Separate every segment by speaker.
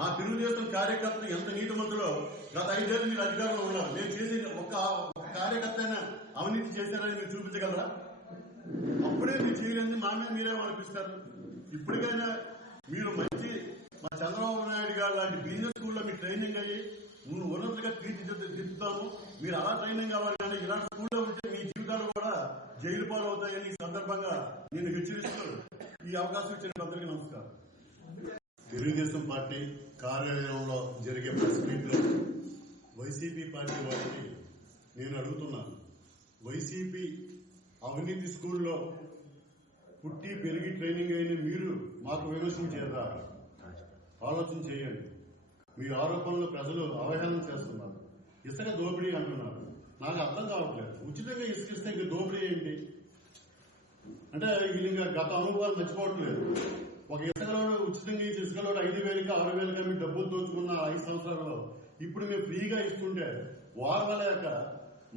Speaker 1: మా తెలుగుదేశం కార్యకర్తలు ఎంత నీటి మందులో గత ఐదేళ్ళు మీరు అధికారంలో ఉన్నారు? నేను చేసే ఒక కార్యకర్త అయినా అవినీతి చేశారని మీరు చూపించగలరా? అప్పుడే మీరు చేయలేని మా మీద మీరే అనిపిస్తారు ఇప్పటికైనా మీరు మంచి మా చంద్రబాబు నాయుడు గారు లాంటి బిజినెస్ స్కూల్లో మీరు ట్రైనింగ్ అయ్యి నువ్వు ఉన్నతగా తీర్చిదిద్దుతాము మీరు అలా ట్రైనింగ్ అవ్వాలి కానీ ఇలాంటి స్కూల్లో ఉంటే మీ జీవితాలు కూడా జైలు పాలు అవుతాయని ఈ సందర్భంగా నేను హెచ్చరిస్తూ ఈ అవకాశం ఇచ్చిన అందరికీ నమస్కారం. తెలుగుదేశం పార్టీ కార్యాలయంలో జరిగే ప్రెస్ మీట్లో వైసీపీ పార్టీ వారికి నేను అడుగుతున్నాను. వైసీపీ అవినీతి స్కూల్లో పుట్టి పెరిగి ట్రైనింగ్ అయిన మీరు మాకు విమర్శలు చేద్దా ఆలోచన చేయండి. మీ ఆరోపణలు ప్రజలు అవహేళన చేస్తున్నారు. ఇసుక దోపిడీ అంటున్నారు. నాకు అర్థం కావట్లేదు. ఉచితంగా ఇసుక ఇస్తే ఇంక దోపిడీ ఏంటి? అంటే వీళ్ళు ఇంకా గత అనుభవాలు మర్చిపోవట్లేదు. ఒక ఇసుకలో ఉచితంగా ఇచ్చే ఇసుకలో ఐదు వేలకి ఆరు వేలకి మీరు డబ్బులు దోచుకున్న ఐదు సంవత్సరాల్లో ఇప్పుడు మేము ఫ్రీగా ఇస్తుంటే వారలేక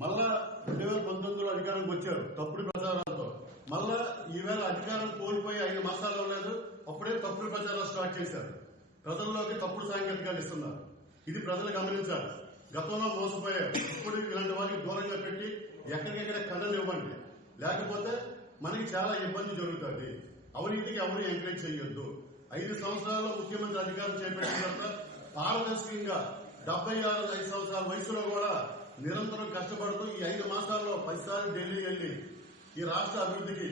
Speaker 1: మళ్ళా రెండు వేల పంతొమ్మిదిలో అధికారంకి వచ్చారు తప్పుడు ప్రచారాలతో. మళ్ళా ఈవేళ అధికారం కోల్పోయి ఐదు మాసాలు లేదు అప్పుడే తప్పుడు ప్రచారాలు స్టార్ట్ చేశారు. ప్రజల్లోకి తప్పుడు సాంకేతికాలు ఇస్తున్నారు. ఇది ప్రజలు గమనించాలి. గతంలో మోసపోయారు ఇప్పుడు ఇలాంటి వారికి దూరంగా పెట్టి ఎక్కడికెక్కడ కళ్ళలు ఇవ్వండి. లేకపోతే మనకి చాలా ఇబ్బంది జరుగుతుంది. అవినీతికి ఎవరు ఎంకరేజ్ చేయొద్దు. ఐదు సంవత్సరాల్లో ముఖ్యమంత్రి అధికారం చేపట్టిన తర్వాత పారదర్శకంగా డెబ్బై ఆరు ఐదు సంవత్సరాల వయసులో కూడా నిరంతరం కష్టపడుతూ ఈ ఐదు మాసాల్లో పదిసార్లు ఢిల్లీ వెళ్ళి ఈ రాష్ట్ర అభివృద్ధికి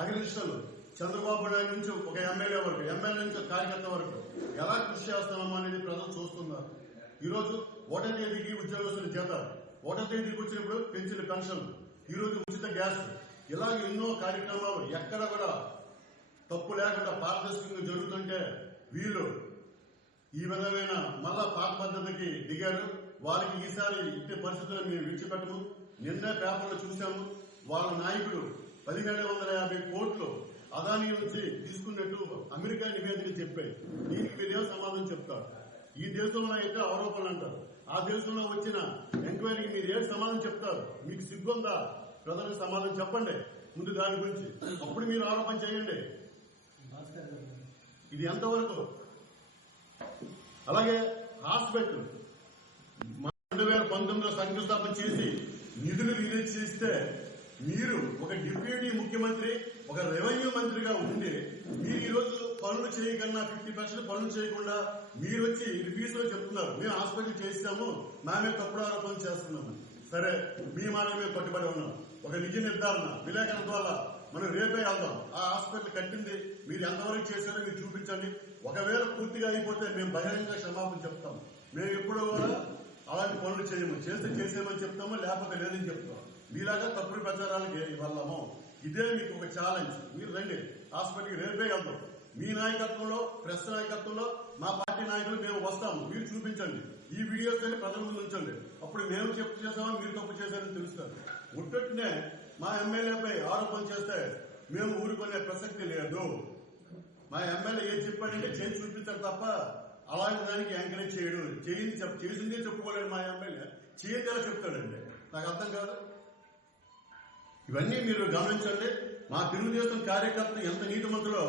Speaker 1: అగ్రనిష్టలు చంద్రబాబు నాయుడు నుంచి ఒక ఎమ్మెల్యే వరకు ఎమ్మెల్యే నుంచి కార్యకర్త వరకు ఎలా కృషి చేస్తామో అనేది ప్రజలు చూస్తున్నారు. ఈరోజు ఒకటో తేదీకి ఉద్యోగస్తుల జీతాలు ఒకటో తేదీకి వచ్చినప్పుడు పెంచిన పెన్షన్ ఈరోజు ఉచిత గ్యాస్. ఇలా ఎన్నో కార్యక్రమాలు ఎక్కడ కూడా తప్పు లేకుండా పారదర్శకంగా జరుగుతుంటే వీళ్ళు ఈ విధమైన మళ్ళా పాత పద్ధతికి దిగారు. వారికి ఈసారి ఇట్టే పరిస్థితులు మేము విడిచిపెట్టము. నిన్న పేపర్లో చూశాము. వాళ్ళ నాయకుడు పదిహేడు వందల యాభై కోట్లు అదానీ నుంచి తీసుకున్నట్టు అమెరికా నివేదిక చెప్పాయి. దీనికి మీరేం సమాధానం చెప్తారు? ఈ దేశంలో అయితే ఆరోపణలు అంటారు. ఆ దేశంలో వచ్చిన ఎంక్వైరీకి మీరు ఏం సమాధానం చెప్తారు? మీకు సిగ్గుందా? ప్రజలకు సమాధానం చెప్పండి. ముందు దాని గురించి. అప్పుడు మీరు ఆరోపణ చేయండి. ఇది ఎంతవరకు? అలాగే హాస్పిటల్. రెండు వేల పంతొమ్మిదిలో శంకుస్థాపన చేసి నిధులు రిలీజ్ చేస్తే మీరు ఒక డిప్యూటీ ముఖ్యమంత్రి ఒక రెవెన్యూ మంత్రిగా ఉండి మీరు ఈ రోజు పనులు చేయకన్నా ఫిఫ్టీ పర్సెంట్ పనులు చేయకుండా మీరు వచ్చి రివ్యూస్లో చెప్తున్నారు. మేము హాస్పిటల్ చేస్తాము మా మీద తప్పుడు ఆరోపణలు చేస్తున్నాము. సరే మీ మాట మేము కట్టుబడి ఉన్నాం. ఒక నిజ నిర్ధారణ విలేకరుల ద్వారా మనం రేపే వెళ్దాం. ఆ హాస్పిటల్ కట్టింది. మీరు ఎంతవరకు చేశారో మీరు చూపించండి. ఒకవేళ పూర్తిగా అయిపోతే మేము బహిరంగ క్షమాపణ చెప్తాం. మేము ఎప్పుడూ కూడా అలాంటి పనులు చేయము. చేస్తే చేసేమని చెప్తామో లేకపోతే లేదని చెప్తాం. మీలాగా తప్పుడు ప్రచారాలకు వెళ్ళాము. ఇదే మీకు ఒక ఛాలెంజ్ మీరు రండి. హాస్పిటల్కి రేపే వెళ్దాం. మీ నాయకత్వంలో ప్రెస్ నాయకత్వంలో మా పార్టీ నాయకులు మేము వస్తాము. మీరు చూపించండి. ఈ వీడియోస్ ప్రజల ముందు ఉంచండి. అప్పుడు మేము చెప్పు చేసామని మీరు తప్పు చేశారని తెలుస్తారు. ఉట్టనే మా ఎమ్మెల్యేపై ఆరోపణ చేస్తే మేము ఊరుకునే ప్రసక్తి లేదు. మా ఎమ్మెల్యే ఏం చెప్పాడంటే చేసి చూపించారు తప్ప అలాంటి దానికి ఎంకరేజ్ చేయడు. చేయింది చెప్ చేసిందే చెప్పుకోలేడు మా ఎమ్మెల్యే. చేయండి ఎలా చెప్తాడండి. నాకు అర్థం కాదు. ఇవన్నీ మీరు గమనించండి. మా తెలుగుదేశం కార్యకర్తలు ఎంత నీటి మందులో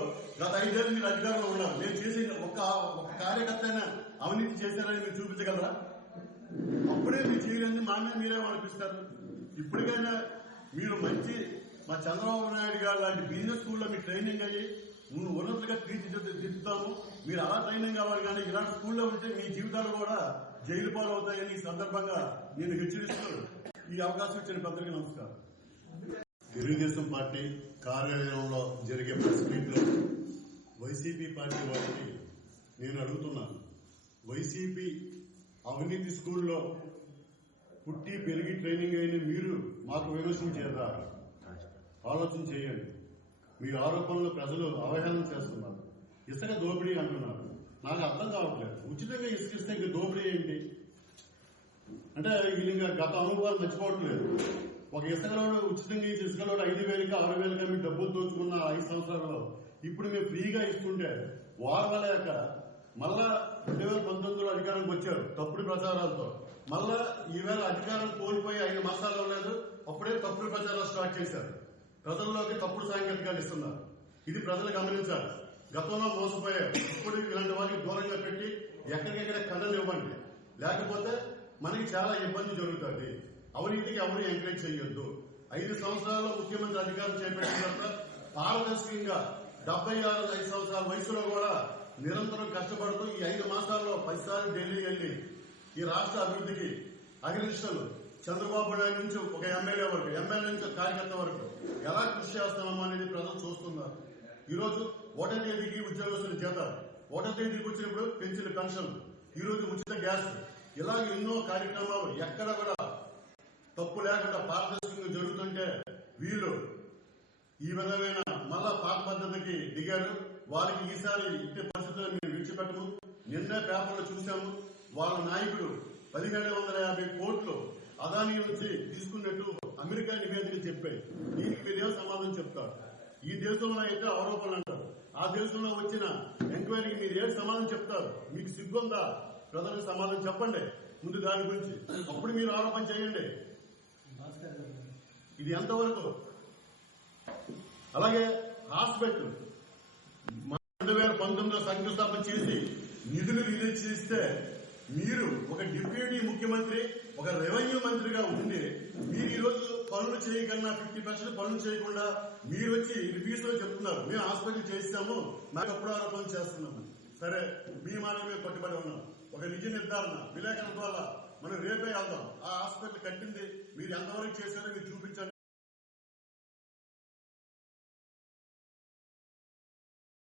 Speaker 1: గత ఐదేళ్ళు మీరు అధికారంలో ఉన్నారు. నేను చేసి ఒక ఒక కార్యకర్త అయినా అవినీతి చేశారని మీరు చూపించగలరా? అప్పుడే మీరు చేయలేని మా మీరే అనిపిస్తారు ఇప్పటికైనా మీరు మంచి మా చంద్రబాబు నాయుడు గారు లాంటి బిజినెస్ స్కూల్లో మీరు ట్రైనింగ్ అయ్యి నువ్వు ఉన్నతులుగా తీర్చిదిద్దుతాము మీరు అలా ట్రైనింగ్ అవ్వాలి కానీ ఇలాంటి స్కూల్లో ఉంటే మీ జీవితాలు కూడా జైలు పాలు అవుతాయని ఈ సందర్భంగా నేను హెచ్చరిస్తున్నాను. ఈ అవకాశం ఇచ్చిన పెద్దలకి నమస్కారం. తెలుగుదేశం పార్టీ కార్యాలయంలో జరిగే ప్రెస్ మీట్లో వైసీపీ పార్టీ వారికి నేను అడుగుతున్నాను. వైసీపీ అవినీతి స్కూల్లో పుట్టి పెరిగి ట్రైనింగ్ అయిన మీరు మాకు విమర్శన చేద్దా ఆలోచన చేయండి. మీ ఆరోపణలు ప్రజలు అవహేళన చేస్తున్నారు. ఇసుక దోపిడీ అంటున్నారు. నాకు అర్థం కావట్లేదు. ఉచితంగా ఇసుక ఇస్తే ఇంక దోపిడీ ఏంటి? అంటే వీళ్ళు ఇంకా గత అనుభవాలు మర్చిపోవట్లేదు. ఒక ఇసుకలోడు ఉచితంగా ఇచ్చి ఇసుకలోడు ఐదు వేలకి ఆరు వేలకి మీ డబ్బులు దోచుకున్న ఐదు సంవత్సరాల్లో ఇప్పుడు మేము ఫ్రీగా ఇస్తుంటే వారలేక మళ్ళా రెండు వేల పంతొమ్మిదిలో అధికారంకి వచ్చారు తప్పుడు ప్రచారాలతో. మళ్ళా ఈవేళ అధికారం కోల్పోయి ఐదు మాసాలు లేదు అప్పుడే తప్పుడు ప్రచారాలు స్టార్ట్ చేశారు. ప్రజల్లోకి తప్పుడు సాంకేతికాలు ఇస్తున్నారు. ఇది ప్రజలు గమనించాలి. గతంలో మోసపోయారు ఇప్పుడు ఇలాంటి వారికి దూరంగా పెట్టి ఎక్కడికెక్కడ కన్నలు ఇవ్వండి లేకపోతే మనకి చాలా ఇబ్బంది జరుగుతుంది. అవినీతికి ఎవరు ఎంకరేజ్ చేయొద్దు. ఐదు సంవత్సరాల్లో ముఖ్యమంత్రి అధికారం చేపట్టిన తర్వాత పారదర్శకంగా డెబ్బై ఆరు ఐదు సంవత్సరాల వయసులో కూడా నిరంతరం కష్టపడుతూ ఈ ఐదు మాసాల్లో పదిసార్లు ఢిల్లీ వెళ్ళి ఈ రాష్ట్ర అభివృద్ధికి అగ్నిష్టలు చంద్రబాబు నాయుడు నుంచి ఒక ఎమ్మెల్యే వరకు ఎమ్మెల్యే నుంచి కార్యకర్త వరకు ఎలా కృషి చేస్తున్నామో అనేది ప్రజలు చూస్తున్నారు. ఈరోజు ఒకటో తేదీకి ఉద్యోగస్తుల జీతాలు ఒకటో తేదీకి వచ్చినప్పుడు పెంచిన పెన్షన్ ఈరోజు ఉచిత గ్యాస్. ఇలా ఎన్నో కార్యక్రమాలు ఎక్కడ కూడా తప్పు లేకుండా పారదర్శకంగా జరుగుతుంటే వీళ్ళు ఈ విధమైన మళ్ళా పాత పద్ధతికి దిగారు. వారికి ఈసారి ఇట్టి పరిస్థితుల్లో మేము విడిచిపెట్టము. నిన్న పేపర్లో చూశాము. వాళ్ళ నాయకుడు పదిహేడు వందల యాభై కోట్లు అదాని నుంచి తీసుకున్నట్టు అమెరికా నివేదిక చెప్పాయి. దీనికి మీరేం సమాధానం చెప్తారు? ఈ దేశంలో అయితే ఆరోపణలు అంటారు. ఆ దేశంలో వచ్చిన ఎంక్వైరీకి మీరు ఏం సమాధానం చెప్తారు? మీకు సిగ్గుందా? ప్రజలకు సమాధానం చెప్పండి. ముందు దాని గురించి. అప్పుడు మీరు ఆరోపణ చేయండి. ఇది ఎంతవరకు? అలాగే హాస్పిటల్. రెండు వేల పంతొమ్మిదిలో శంకుస్థాపన చేసి నిధులు రిలీజ్ చేస్తే మీరు ఒక డిప్యూటీ ముఖ్యమంత్రి ఒక రెవెన్యూ మంత్రిగా ఉండి మీరు ఈ రోజు పనులు చేయకుండా ఫిఫ్టీ పర్సెంట్ పనులు చేయకుండా మీరు వచ్చి రివ్యూస్లో చెప్తున్నారు. మేము హాస్పిటల్ చేస్తాము మాకు అప్పుడు ఆరోపణలు చేస్తున్నాము. సరే మీ మాట మేము కట్టుబడి ఉన్నాం. ఒక నిజ నిర్ధారణ విలేకరుల ద్వారా మనం రేపే వెళ్దాం. ఆ హాస్పిటల్ కట్టింది మీరు ఎంతవరకు చేశారో మీరు చూపించండి.